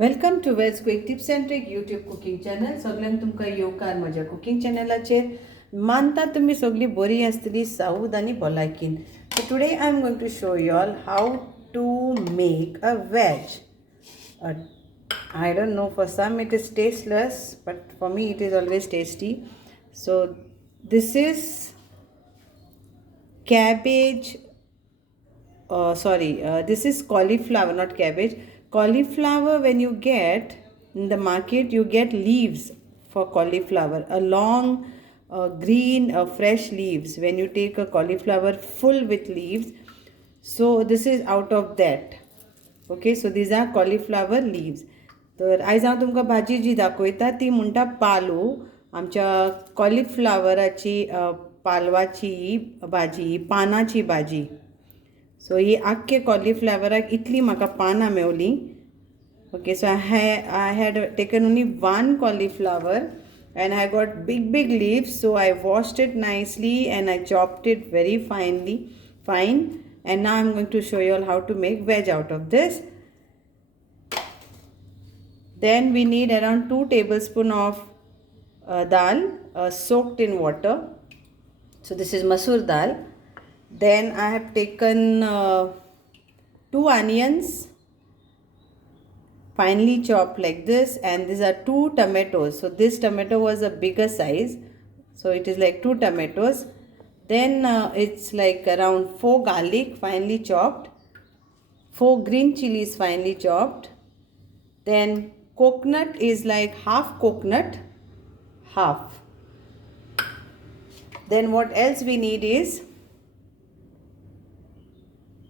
Welcome to veg quick tips and trick YouTube cooking channel. सगळ्यांक तुमकां येवकार म्हज्या कुकिंग चॅनलाचेर. मानता तुमी सगळीं बरीं आसतलीं साऊद आनी भलायकीन. So today I am going to show you all how to make a veg. I don't know, for some it is tasteless, but for me it is always tasty. So this is cabbage, this is cauliflower, not cabbage. Cauliflower, when you get in the market, you get leaves for cauliflower, a long green fresh leaves. When you take a cauliflower full with leaves, so this is out of that. Okay, so these are cauliflower leaves. तर आयज हांव तुमकां भाजी जी दाखयता ती म्हणटा पालू. आमच्या कॉलीफ्लावराची पालवाची भाजी, पानांची भाजी. सो ही आख्खे कॉलीफ्लावराक इतली म्हाका पानां मेवलीं. Okay, so I had taken only one cauliflower and I got big leaves, so I washed it nicely and I chopped it very fine, and now I'm going to show you all how to make veg out of this. Then we need around 2 tablespoons of dal soaked in water. So this is Masoor dal. Then I have taken 2 onions finely chopped like this, and these are 2 tomatoes. So this tomato was a bigger size, so it is like 2 tomatoes. Then it's like around 4 garlic finely chopped, 4 green chillies finely chopped. Then coconut is like half coconut, half. Then what else we need is,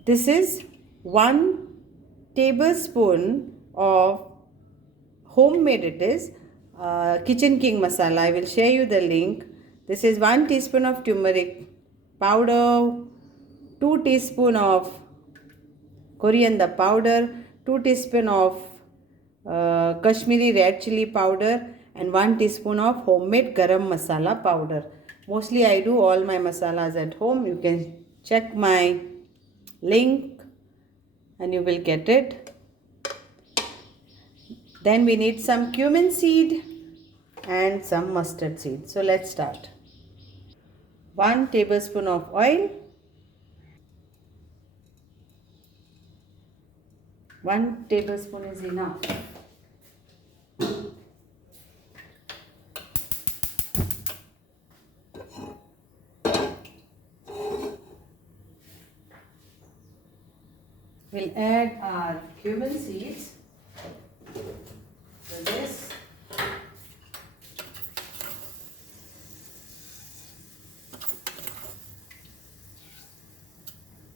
this is 1 tablespoon of homemade, it is Kitchen King masala. I will share you the link. This is 1 teaspoon of turmeric powder, 2 teaspoon of coriander powder, 2 teaspoon of Kashmiri red chili powder, and 1 teaspoon of homemade garam masala powder. Mostly I do all my masalas at home. You can check my link and you will get it. Then we need some cumin seed and some mustard seed. So let's start. 1 tablespoon of oil, 1 tablespoon is enough. We'll add our cumin seeds. So this,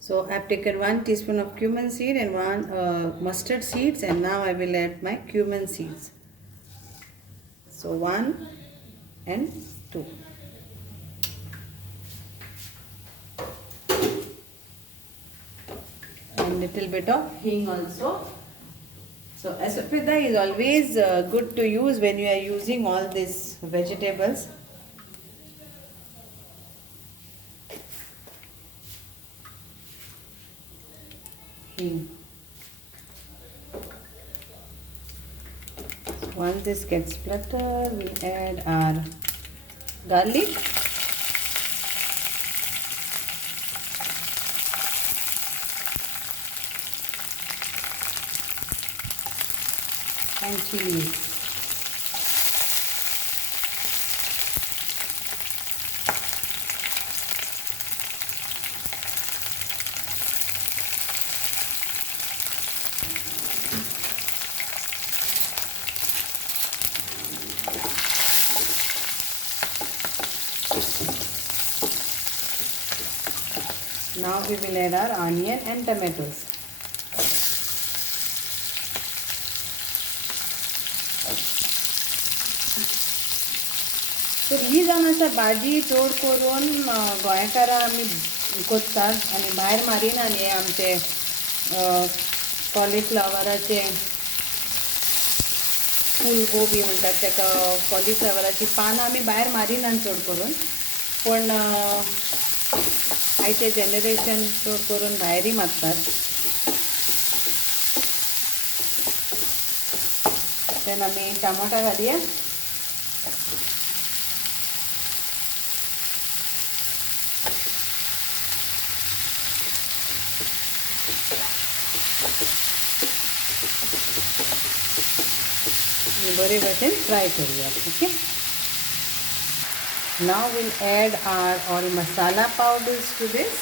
so I've taken 1 teaspoon of cumin seed and 1 mustard seeds, and now I will add my cumin seeds. So 1 and 2. And little bit of hing also. So asafida is always good to use when you are using all these vegetables. Hing. Once this gets splutter, we add our garlic. And chillies. Now we will add our onion and tomatoes. तर ही जावन आसा भाजी चड करून गोंयकारां आमी करतात आनी भायर मारिनात. हे आमचे कॉलीफ्लावराचे फूलगोबी म्हणटात ताका, कॉलीफ्लावराची पानां आमी भायर मारिनात चड करून. पण आयचे जनरेशन चड करून भायरूय मारतात. हातून आमी टमाटा घालया. बरे भशेन फ्राय करूया. Okay. Now we'll add our all masala powders to this.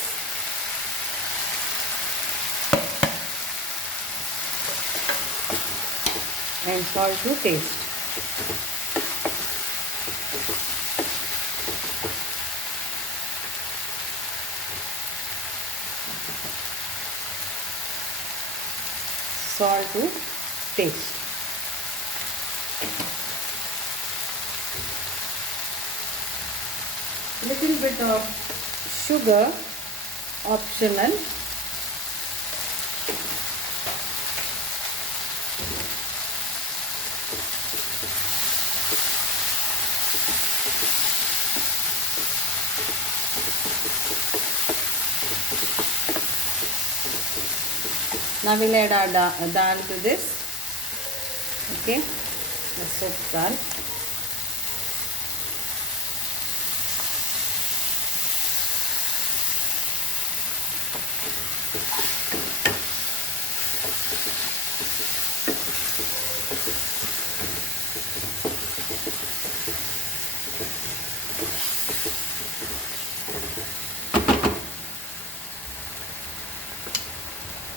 And salt to taste. Salt to taste. Little bit of sugar, optional. Now we'll add our dal to this. Okay, the soaked dal.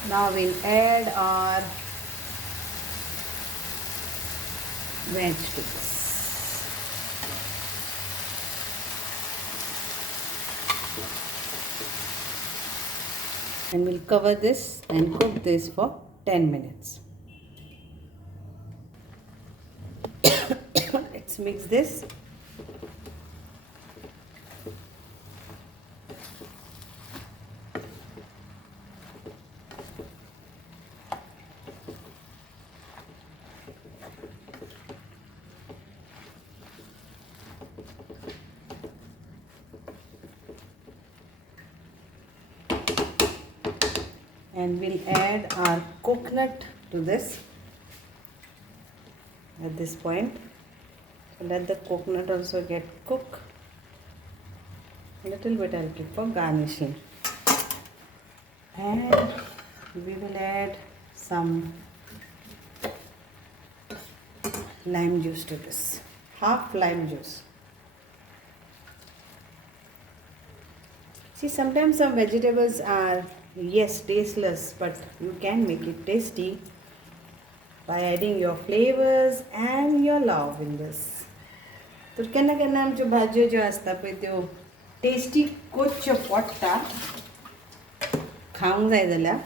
Now we'll add our vegetables. And we'll cover this and cook this for 10 minutes. Let's mix this. And we'll add our coconut to this at this point. So let the coconut also get cooked. A little bit I'll keep for garnishing. And we will add some lime juice to this. Half lime juice. See, sometimes some vegetables are tasteless, but you can make it tasty by adding your flavors and your love in this. तर केन्ना केन्ना आमच्यो भाजयो ज्यो आसता पळय त्यो tasty कोच्यो पडटा खावंक जाय जाल्यार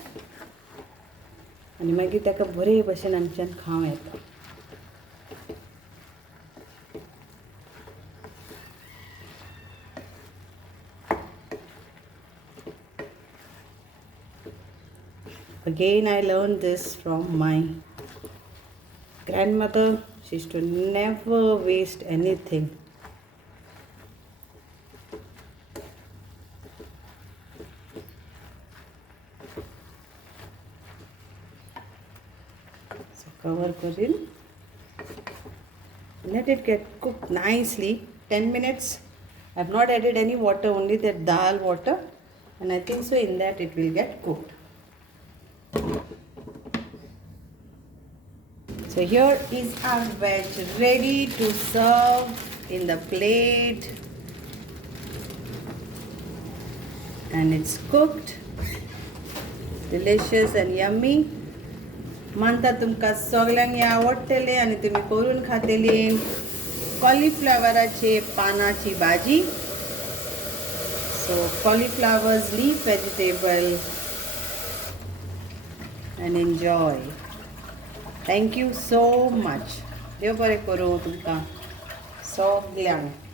आनी मागीर ताका बरे भशेन आमच्यान खावं येता. Again, I learned this from my grandmother. She used to never waste anything. So cover it. Let it get cooked nicely. 10 minutes. I have not added any water, only the dal water, and I think so in that it will get cooked. So here is our veg ready to serve in the plate, and it's cooked, delicious and yummy. मानता तुमकां सगळ्यांक आवडटलें आनी तुमी करून खातलीं कॉलीफ्लावराची पानांची भाजी. So cauliflower's leaf vegetable, and enjoy. Thank you so much. देव बरें करूं तुमकां सगळ्यांक.